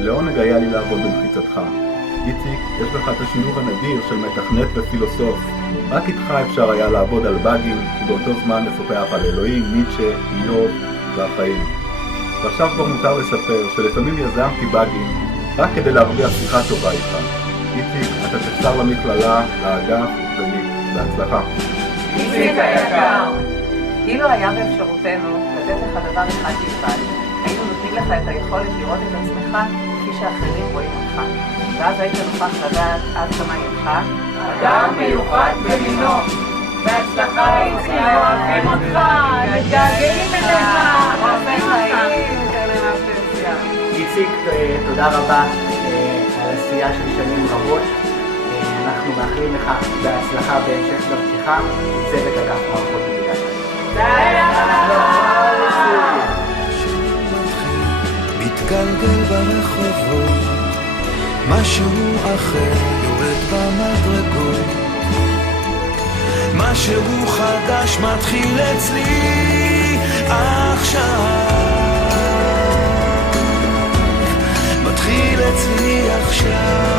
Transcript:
לעונג היה לי לעבוד במחיצתך. איציק, יש בך את השילוב הנדיר של מתכנת ופילוסוף. רק איתך אפשר היה לעבוד על באגים, ובאותו זמן לשוחח על אלוהים, ניטשה, איוב והחיים. ועכשיו כבר מותר לספר שלפעמים יזמתי באגים רק כדי להרוויח שיחה טובה איתך. איציק, אתה תחסר למכללה, לאגף ולי. בהצלחה. איציק היקר, אילו היה באפשרותנו לתת לך דבר אחד בלבד, היינו נותנים לך את היכולת לראות את עצמך כפי שאחרים רואים אותך. ואז היית נוכח לדעת עד כמה ידך אדם מיוחד במינו. בהצלחה איציק, אוהבים אותך, מתגעגעים אליך, אוהבים אותך. איציק, תודה רבה על עשייה של שנים רבות. אנחנו מאחלים לך בהצלחה בהמשך דרכך, צוות אגף מערכות דיגיטליות. מתגלגל ברחובות, משהו אחר יורד במדרגות, משהו חדש מתחיל אצלי עכשיו, מתחיל אצלי עכשיו.